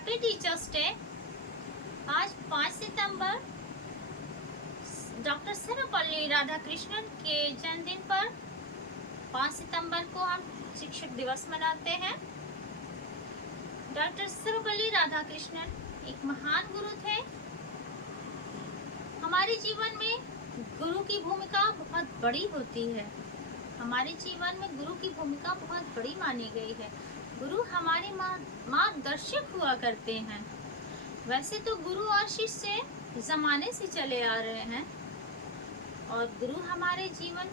Happy teachers day. आज 5 सितंबर doctor Sarvepalli Radhakrishnan के जन्मदिन पर 5 सितंबर को हम शिक्षक दिवस मनाते हैं। डॉक्टर सर्वपल्ली राधाकृष्णन एक महान गुरु थे। हमारे जीवन में गुरु की भूमिका बहुत बड़ी होती है। हमारे जीवन में गुरु की भूमिका बहुत बड़ी मानी गई है। गुरु हमारे मार्गदर्शक हुआ करते हैं। वैसे तो गुरु और शिष्य जमाने से चले आ रहे हैं और गुरु हमारे जीवन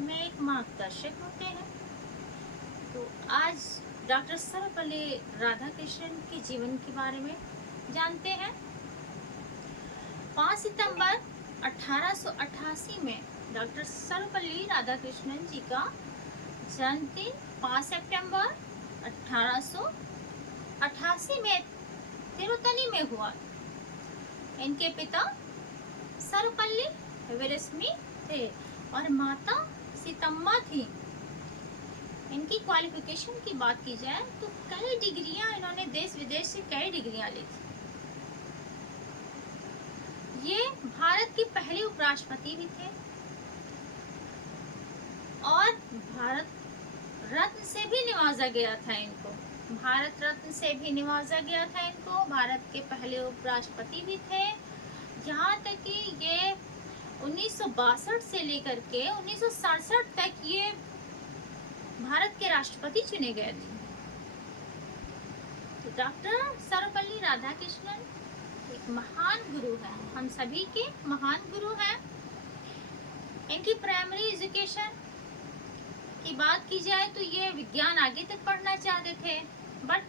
में एक मार्गदर्शक होते हैं। तो आज डॉक्टर सर्वपल्ली राधाकृष्णन के जीवन के बारे में जानते हैं। 5 सितंबर 1888 में डॉक्टर सर्वपल्ली राधाकृष्णन जी का जन्मदिन 5 सितंबर 1888 में तिरुतनी में हुआ। इनके पिता सर्वपल्ली वीरस्वामी थे और माता सीतम्मा थी। इनकी क्वालिफिकेशन की बात की जाए तो कई डिग्रियां इन्होंने देश विदेश से कई डिग्रियां ली थी। ये भारत के पहले उपराष्ट्रपति भी थे और भारत रत्न से भी नवाजा गया था इनको। भारत रत्न से भी नवाजा गया था इनको। भारत के पहले उपराष्ट्रपति भी थे। यहाँ तक कि ये 1962 से लेकर के 1967 तक ये भारत के राष्ट्रपति चुने गए थे। तो डॉक्टर सर्वपल्ली राधाकृष्णन एक महान गुरु है, हम सभी के महान गुरु हैं। इनकी प्राइमरी एजुकेशन की बात की जाए तो ये विज्ञान आगे तक पढ़ना चाहते थे, बट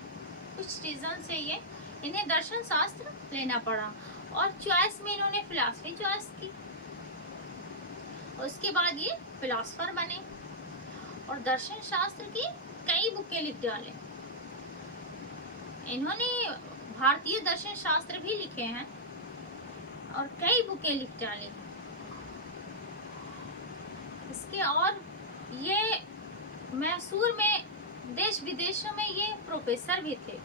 कुछ रीजन से ये इन्हें दर्शन शास्त्र लेना पड़ा और चॉइस में इन्होंने फिलॉसफी चॉइस की। उसके बाद ये फिलोसफर बने और दर्शन शास्त्र की कई बुकें लिख डाले। इन्होंने भारतीय दर्शन शास्त्र भी लिखे हैं और कई बुकें लिख डाली। इसके और ये मैसूर में देश विदेशों में ये प्रोफेसर भी थे।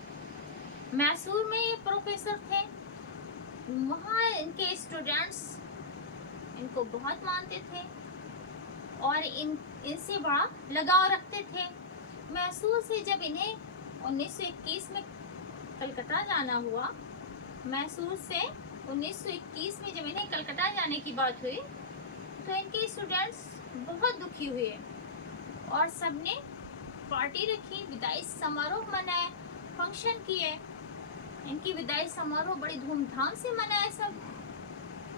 मैसूर में ये प्रोफेसर थे। वहाँ इनके स्टूडेंट्स इनको बहुत मानते थे और इनसे बड़ा लगाव रखते थे। मैसूर से जब इन्हें 1921 में कलकत्ता जाना हुआ, मैसूर से 1921 में जब इन्हें कलकत्ता जाने की बात हुई तो इनके स्टूडेंट्स बहुत दुखी हुए और सबने पार्टी रखी, विदाई समारोह मनाए, फंक्शन किए। इनकी विदाई समारोह बड़ी धूमधाम से मनाए सब।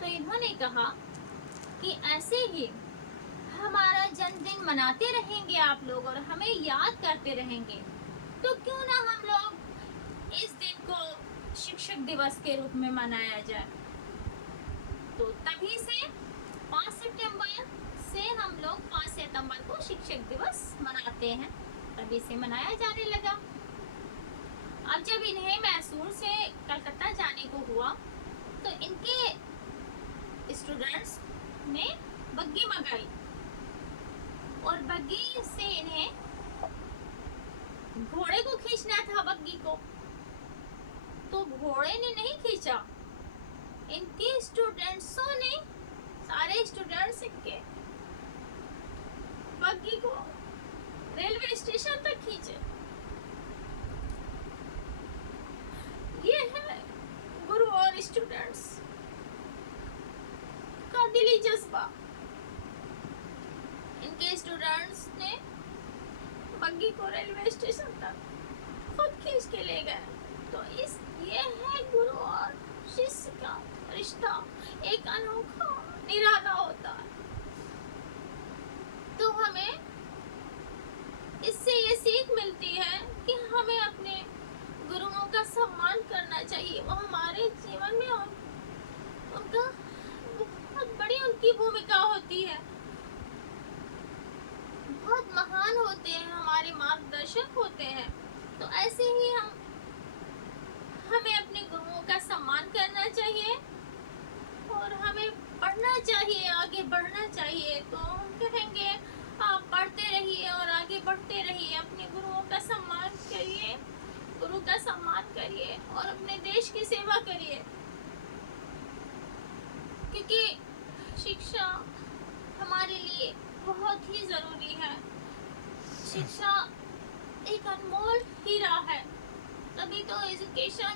तो इन्होंने कहा कि ऐसे ही हमारा जन्मदिन मनाते रहेंगे आप लोग और हमें याद करते रहेंगे, तो क्यों ना हम लोग इस दिन को शिक्षक दिवस के रूप में मनाया जाए। तो तभी से 5 सितंबर से हम लोग 5 सितंबर को शिक्षक दिवस मनाते हैं, तभी से मनाया जाने लगा। अब जब इन्हें मैसूर से कलकत्ता जाने को हुआ तो इनके स्टूडेंट्स ने बग्गी मंगाई और बग्गी से इन्हें घोड़े को खींचना था। बग्गी को तो घोड़े ने नहीं खींचा, इनके स्टूडेंट्सों ने, सारे स्टूडेंट्स के बग्गी को रेलवे स्टेशन तक खींचे। ये है गुरु और स्टूडेंट्स का दिली जज्बा। इनके स्टूडेंट्स ने बग्गी को रेलवे स्टेशन तक खुद खींच के ले गए। तो ये है गुरु और शिष्य का रिश्ता, एक अनोखा निराला होता है। तो हमें इससे ये सीख मिलती है कि हमें अपने गुरुओं का सम्मान करना चाहिए। वो हमारे जीवन में उनका बहुत बड़ी उनकी भूमिका होती है। बहुत महान होते हैं, हमारे मार्गदर्शक होते हैं। तो ऐसे ही हमें अपने गुरुओं का सम्मान करना चाहिए और हमें पढ़ना चाहिए, आगे बढ़ना चाहिए। तो हम कहेंगे आप पढ़ते रहिए और आगे बढ़ते रहिए, अपने गुरुओं का सम्मान करिए, गुरु का सम्मान करिए। शिक्षा एक अनमोल हीरा है, तभी तो education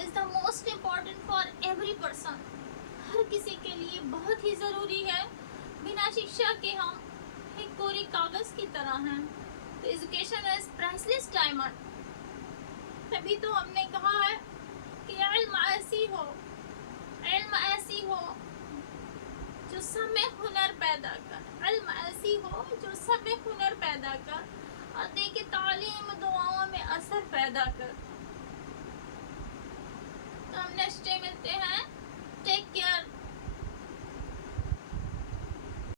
is the most important for every person. हर किसी के लिए बहुत ही ज़रूरी है। बिना शिक्षा के हम एक कोरी कागज़ की तरह हैं। तो एजुकेशन इज प्राइसलेस डायमंड। तभी तो हमने कहा है कि इल्म ऐसी हो जो सब में हुनर पैदा कर। इल्म ऐसी हो जो सब में हुनर पैदा कर और दे के तालीम दुआओं में असर पैदा कर। तो हम नेक्स्ट डे मिलते हैं। Take care.